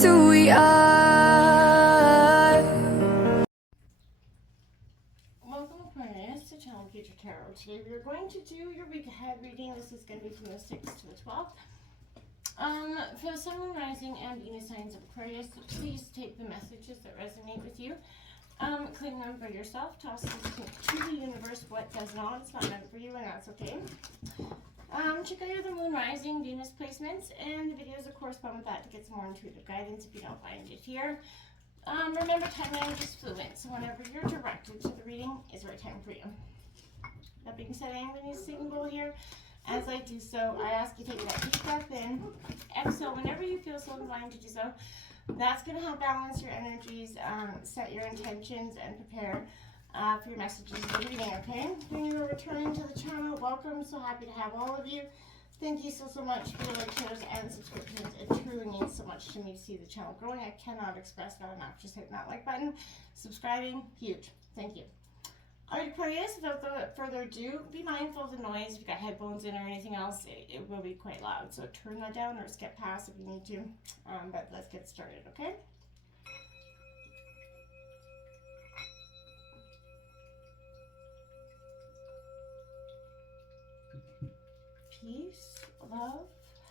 that's who we are. Welcome, Aquarius, to Channel Future Tarot. Today we are going to do your week ahead reading. This is going to be from the 6th to the 12th. For the Sun, Moon, Rising, and Venus signs of Aquarius, please take the messages that resonate with you. Claim them for yourself. Toss them to the universe. What does not, it's not meant for you, and that's okay. Check out your Moon, Rising, Venus placements, and the videos that correspond with that to get some more intuitive guidance if you don't find it here. Remember, time management is fluent, so whenever you're directed to the reading, is the right time for you. That being said, I am going to use single here. As I do so, I ask you to take that deep breath in. Exhale whenever you feel so inclined to do so. That's going to help balance your energies, set your intentions, and prepare for your messages in the reading, okay? When you are returning to the channel, welcome. So happy to have all of you. Thank you so much for your like, shares, and subscriptions. It truly means so much to me to see the channel growing. I cannot express that enough. Just hitting that like button, subscribing, huge. Thank you. Alright, Aquarius, without further ado, be mindful of the noise. If you've got headphones in or anything else, it will be quite loud. So turn that down or skip past if you need to. But let's get started, okay? Peace, love,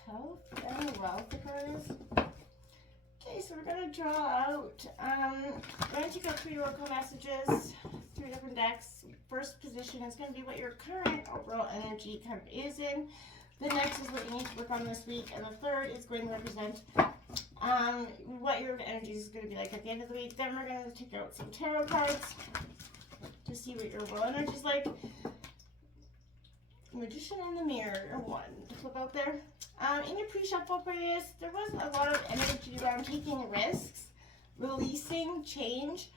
health, and wealth, Aquarius. Okay, so we're going to draw out, we're going to take out 3 oracle messages, 3 different decks. First position is going to be what your current overall energy kind of is in. The next is what you need to work on this week. And the third is going to represent what your energy is going to be like at the end of the week. Then we're going to take out some tarot cards to see what your overall energy is like. Magician and the Mirror, 1 to flip out there. In your pre-shuffle, Aquarius, there was a lot of energy around taking risks, releasing change.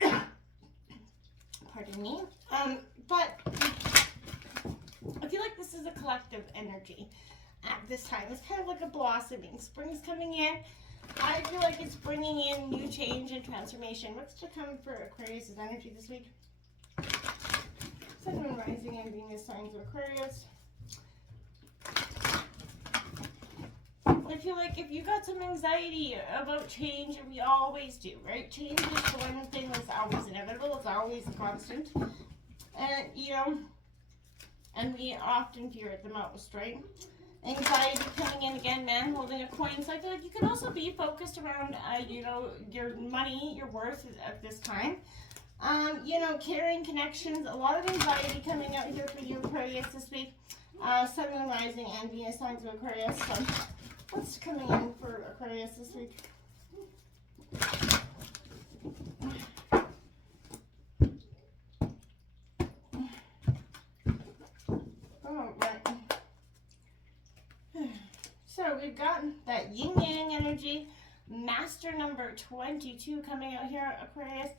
Pardon me. But I feel like this is a collective energy at this time. It's kind of like a blossoming. Spring's coming in. I feel like it's bringing in new change and transformation. What's to come for Aquarius' energy this week? Sun, Moon, Rising, and Venus signs of Aquarius. I feel like if you got some anxiety about change, and we always do, right? Change is the one thing that's always inevitable. It's always constant. And, you know, and we often fear it the most, right? Anxiety coming in again, man holding a coin. So I feel like you can also be focused around, you know, your money, your worth at this time. You know, caring connections, a lot of anxiety coming out here for you, Aquarius, this week. Sun, Moon, Rising, and Venus signs of Aquarius. So what's coming in for Aquarius this week? All right. So we've got that yin-yang energy. Master number 22 coming out here, Aquarius.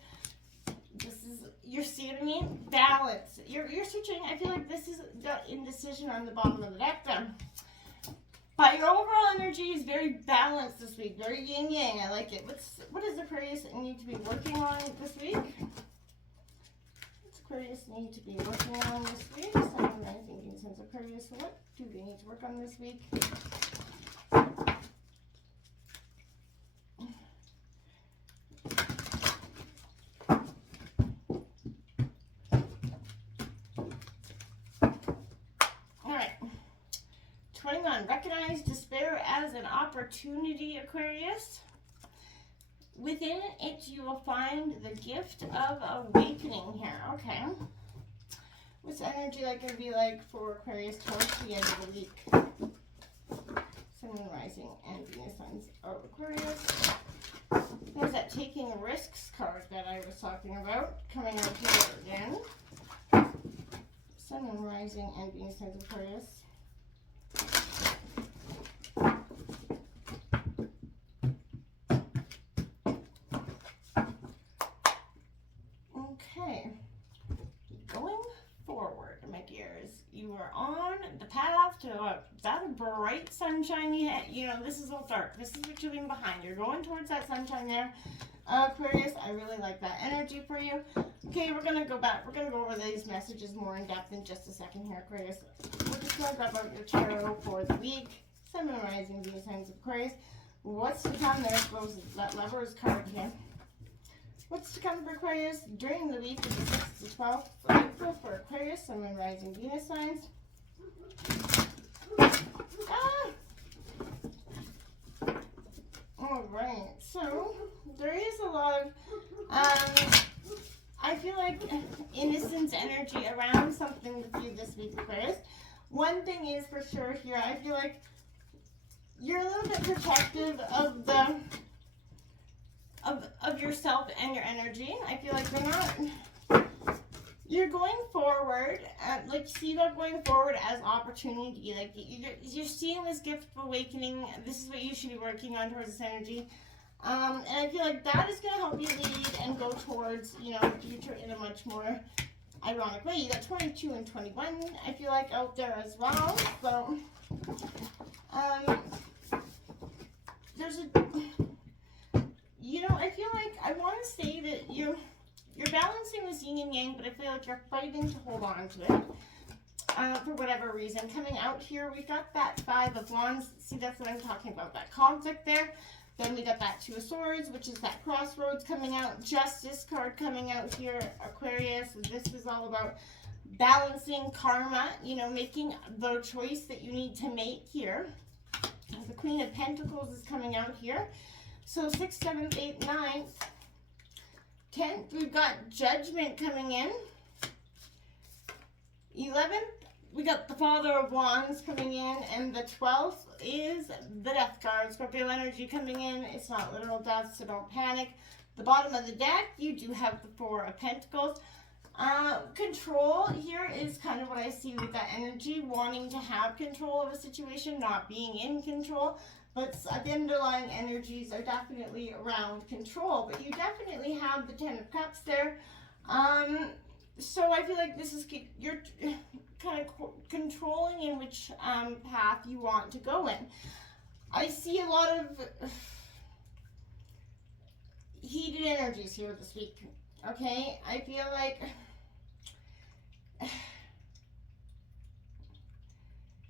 This is, you're seeing me? Balance. You're switching. I feel like this is the indecision on the bottom of the deck then. But your overall energy is very balanced this week. Very yin-yang. I like it. What does Aquarius need to be working on this week? What's Aquarius need to be working on this week? Sun, Rising, Venus, Aquarius. What do they need to work on this week? Recognize despair as an opportunity, Aquarius. Within it, you will find the gift of awakening here. Okay. What's energy like going to be like for Aquarius towards the end of the week? Sun, Moon, Rising, and Venus signs of Aquarius. There's that taking risks card that I was talking about coming out here again. Sun, Moon, Rising, and Venus signs of Aquarius. Okay, going forward, my dears, you are on the path to that bright sunshine. You know, this is all dark. This is what you're leaving behind. You're going towards that sunshine there, Aquarius. I really like that energy for you. Okay, we're gonna go back. We're gonna go over these messages more in depth in just a second here, Aquarius. We're just gonna grab out your tarot for the week. Sun, Moon, Rising, Venus signs of Aquarius. What's to come? There goes that Lovers card here. What's to come for Aquarius during the week of the 6th to 12th of April for Aquarius, Sun, Moon, Rising, Venus signs? All right, so there is a lot of, I feel like innocence energy around something with you this week, Aquarius. One thing is for sure here, I feel like you're a little bit protective of the of yourself and your energy. I feel like you're going forward, like see that going forward as opportunity. Like you're seeing this gift of awakening. This is what you should be working on towards this energy. And I feel like that is going to help you lead and go towards, you know, the future in a much more ironic way. You got 22 and 21, I feel like, out there as well. So, there's a, you know, I feel like I want to say that you're balancing this yin and yang, but I feel like you're fighting to hold on to it. For whatever reason. Coming out here, we got that 5 of Wands. See, that's what I'm talking about, that conflict there. Then we got that 2 of Swords, which is that crossroads coming out. Justice card coming out here, Aquarius. This is all about balancing karma, you know, making the choice that you need to make here. The Queen of Pentacles is coming out here. So 6th, 7th, 8th, 9th, 10th, we've got Judgment coming in. 11th, we got the Father of Wands coming in, and the 12th is the Death card. Scorpio energy coming in. It's not literal death, so don't panic. The bottom of the deck, you do have the 4 of Pentacles. Control here is kind of what I see with that energy, wanting to have control of a situation, not being in control. But the underlying energies are definitely around control. But you definitely have the 10 of Cups there. So I feel like this is, you're kind of controlling in which path you want to go in. I see a lot of heated energies here this week. Okay, I feel like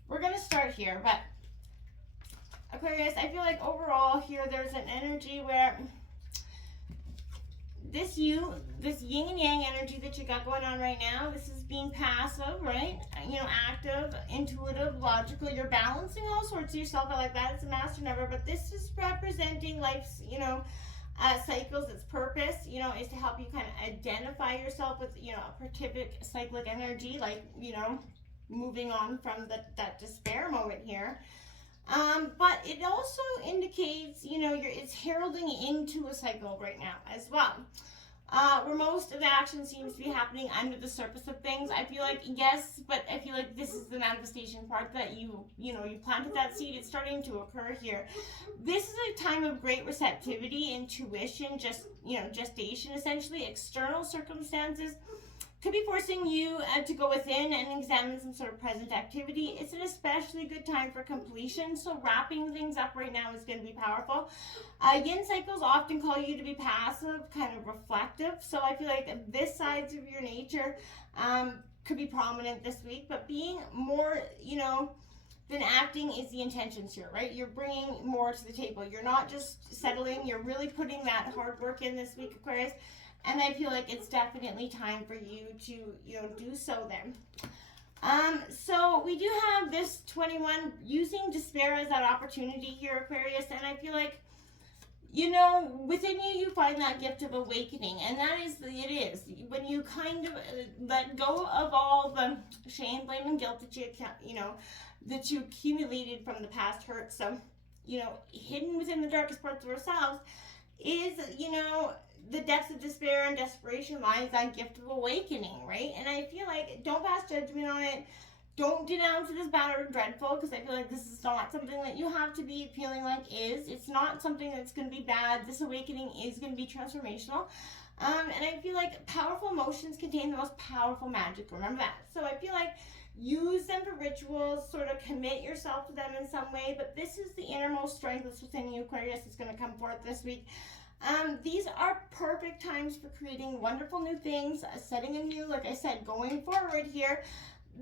we're going to start here, but Aquarius, I feel like overall here there's an energy where this yin and yang energy that you got going on right now, this is being passive, right? You know, active, intuitive, logical. You're balancing all sorts of yourself. I like that. It's a master number, but this is representing life's, you know, cycles. Its purpose, you know, is to help you kind of identify yourself with, you know, a particular cyclic energy, like, you know, moving on from that despair moment here. But it also indicates, you know, it's heralding into a cycle right now as well. Where most of the action seems to be happening under the surface of things. I feel like, yes, but I feel like this is the manifestation part that you planted that seed. It's starting to occur here. This is a time of great receptivity, intuition, gestation, essentially. External circumstances could be forcing you to go within and examine some sort of present activity. It's an especially good time for completion, so wrapping things up right now is going to be powerful. Yin cycles often call you to be passive, kind of reflective, so I feel like this side of your nature could be prominent this week, but being more, you know, than acting is the intentions here, right? You're bringing more to the table. You're not just settling, you're really putting that hard work in this week, Aquarius. And I feel like it's definitely time for you to, you know, do so then. So we do have this 21 using despair as that opportunity here, Aquarius. And I feel like, you know, within you find that gift of awakening. And that is, it is. When you kind of let go of all the shame, blame, and guilt that that you accumulated from the past hurt. So, you know, hidden within the darkest parts of ourselves is, you know, the depths of despair and desperation lies that gift of awakening, right? And I feel like don't pass judgment on it. Don't denounce it as bad or dreadful, because I feel like this is not something that you have to be feeling like is. It's not something that's going to be bad. This awakening is going to be transformational. And I feel like powerful emotions contain the most powerful magic. Remember that. So I feel like use them for rituals, sort of commit yourself to them in some way. But this is the innermost strength that's within you, Aquarius. It's going to come forth this week. These are perfect times for creating wonderful new things, setting anew, like I said, going forward here.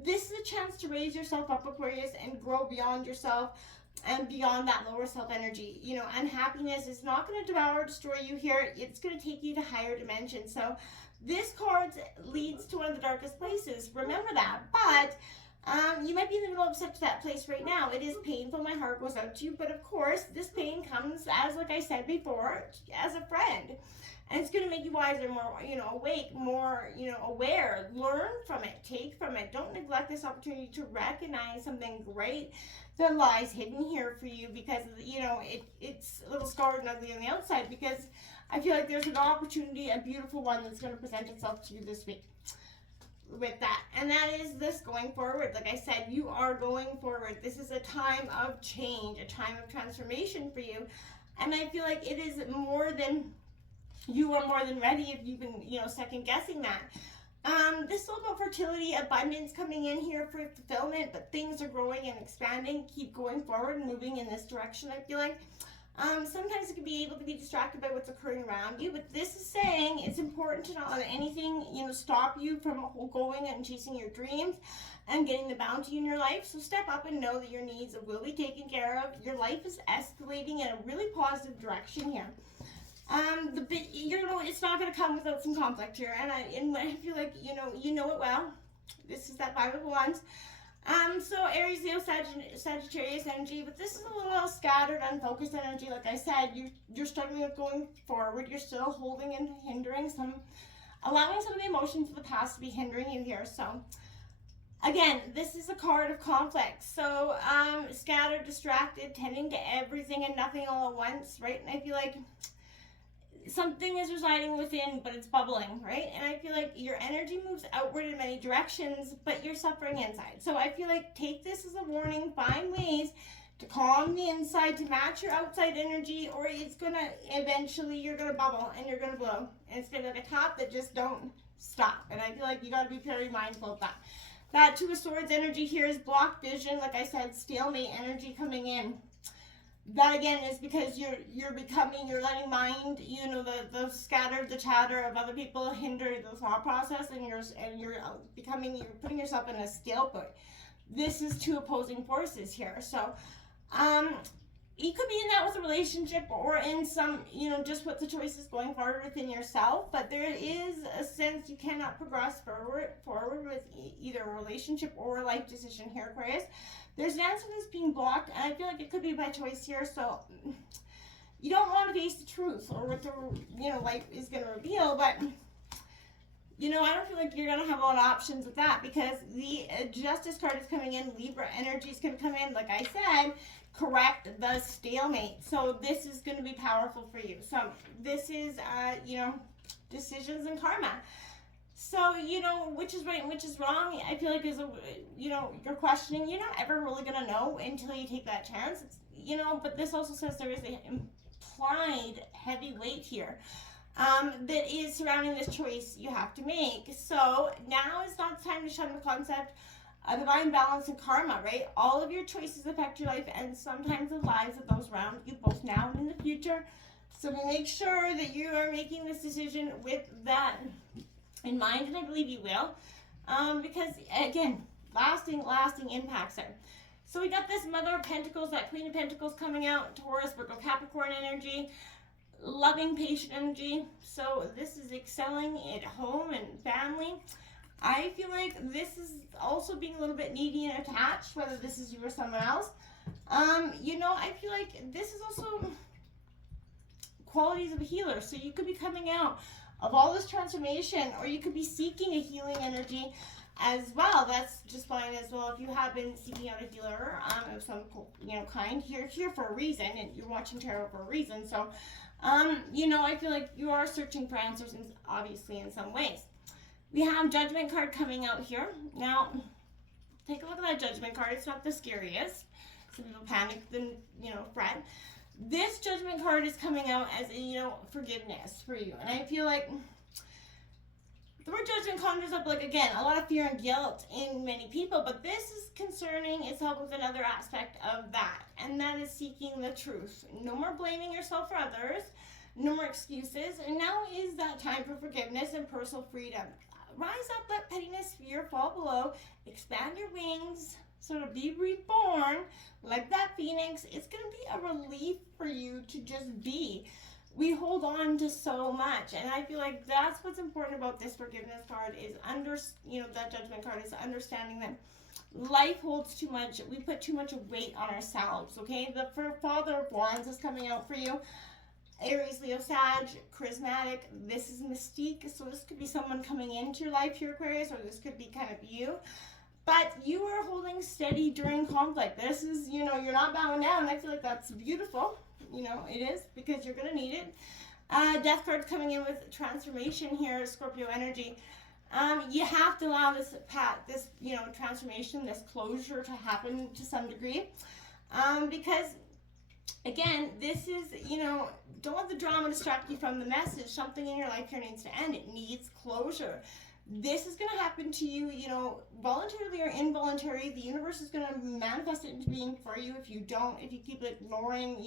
this is a chance to raise yourself up, Aquarius, and grow beyond yourself and beyond that lower self energy. You know, unhappiness is not going to devour or destroy you here. It's going to take you to higher dimensions. So this card leads to one of the darkest places. Remember that. But you might be in the middle of such that place right now. It is painful. My heart goes out to you. But of course, this pain comes, as like I said before, as a friend. And it's going to make you wiser, more, you know, awake, more, you know, aware. Learn from it. Take from it. Don't neglect this opportunity to recognize something great that lies hidden here for you, because, you know, it's a little scarred and ugly on the outside, because I feel like there's an opportunity, a beautiful one, that's going to present itself to you this week with that. And that is this going forward. Like I said, you are going forward. This is a time of change, a time of transformation for you. And I feel like it is more than... You are more than ready if you've been, you know, second guessing that. This is all about fertility, abundance coming in here for fulfillment, but things are growing and expanding. Keep going forward and moving in this direction, I feel like. Sometimes it can be able to be distracted by what's occurring around you, but this is saying it's important to not let anything, you know, stop you from going and chasing your dreams and getting the bounty in your life. So step up and know that your needs will be taken care of. Your life is escalating in a really positive direction here. You know, it's not going to come without some conflict here, and I feel like, you know it well. This is that Five of Wands. So Aries, Leo, Sagittarius energy, but this is a little scattered, unfocused energy. Like I said, you're struggling with going forward. You're still holding and hindering allowing some of the emotions of the past to be hindering you here. So again, this is a card of conflict. So scattered, distracted, tending to everything and nothing all at once, right? And I feel like something is residing within, but it's bubbling, right? And I feel like your energy moves outward in many directions, but you're suffering inside. So I feel like take this as a warning. Find ways to calm the inside to match your outside energy, or it's gonna eventually, you're gonna bubble and you're gonna blow, and it's gonna be like a top that just don't stop. And I feel like you gotta be very mindful of that. That Two of Swords energy here is blocked vision. Like I said, stalemate energy coming in. That again is because you're letting mind, you know, the scatter, the chatter of other people hinder the thought process, and you're putting yourself in a stalemate. This is two opposing forces here. So you could be in that with a relationship, or in some, you know, just what the choice is going forward within yourself. But there is a sense you cannot progress forward with either a relationship or a life decision here, Aquarius. There's an answer that's being blocked, and I feel like it could be by choice here. So you don't want to face the truth or what the, you know, life is going to reveal, but, you know, I don't feel like you're going to have a lot of options with that, because the Justice card is coming in. Libra energy is going to come in. Like I said, correct the stalemate. So this is going to be powerful for you. So this is, you know, decisions and karma. So, you know, which is right and which is wrong, I feel like is you know, you're questioning. You're not ever really going to know until you take that chance. It's, you know, but this also says there is an implied heavy weight here that is surrounding this choice you have to make. So now is not the time to shun the concept of divine balance and karma, right? All of your choices affect your life, and sometimes the lives of those around you, both now and in the future. So make sure that you are making this decision with that in mind, and I believe you will, because again, lasting impacts there. So we got this Mother of Pentacles, that Queen of Pentacles coming out, Taurus, Virgo, Capricorn energy, loving, patient energy. So this is excelling at home and family. I feel like this is also being a little bit needy and attached, whether this is you or someone else. You know, I feel like this is also qualities of a healer. So you could be coming out of all this transformation, or you could be seeking a healing energy as well. That's just fine as well. If you have been seeking out a healer of some, you know, kind, you're here for a reason, and you're watching tarot for a reason. So, you know, I feel like you are searching for answers, obviously, in some ways. We have Judgment card coming out here. Now, take a look at that Judgment card. It's not the scariest. Some people panic, then, you know, fret. This Judgment card is coming out as, you know, forgiveness for you. And I feel like the word judgment conjures up, like, again, a lot of fear and guilt in many people. But this is concerning itself with another aspect of that. And that is seeking the truth. No more blaming yourself for others. No more excuses. And now is that time for forgiveness and personal freedom. rise up, let pettiness, fear fall below, expand your wings, sort of be reborn like that phoenix. It's going to be a relief for you to just be. We hold on to so much, and I feel like that's what's important about this forgiveness card is that judgment card is understanding that life holds too much. We put too much weight on ourselves, okay? The Father of Wands is coming out for you. Aries, Leo, Sag, charismatic. This is mystique, so this could be someone coming into your life here, Aquarius, or this could be kind of you. But you are holding steady during conflict. This is, you're not bowing down. I feel like that's beautiful. It is, because you're going to need it. Death card coming in with transformation here, Scorpio energy. You have to allow this transformation, this closure to happen to some degree. Because, again, this is, don't let the drama distract you from the message. Something in your life here needs to end. It needs closure. This is going to happen to you, voluntarily or involuntarily. The universe is going to manifest it into being for you if you keep ignoring,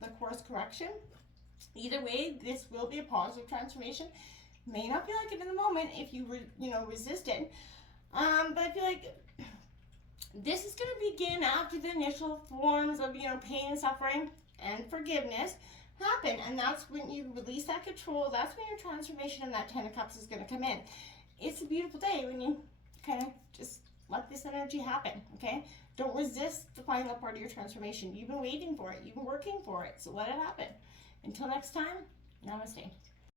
the course correction. Either way, this will be a positive transformation. May not feel like it in the moment if you, resist it. But I feel like this is going to begin after the initial forms of, pain and suffering and forgiveness happen. And that's when you release that control. That's when your transformation and that 10 of Cups is going to come in. It's a beautiful day when you kind of just let this energy happen, okay? Don't resist the final part of your transformation. You've been waiting for it. You've been working for it. So let it happen. Until next time, namaste.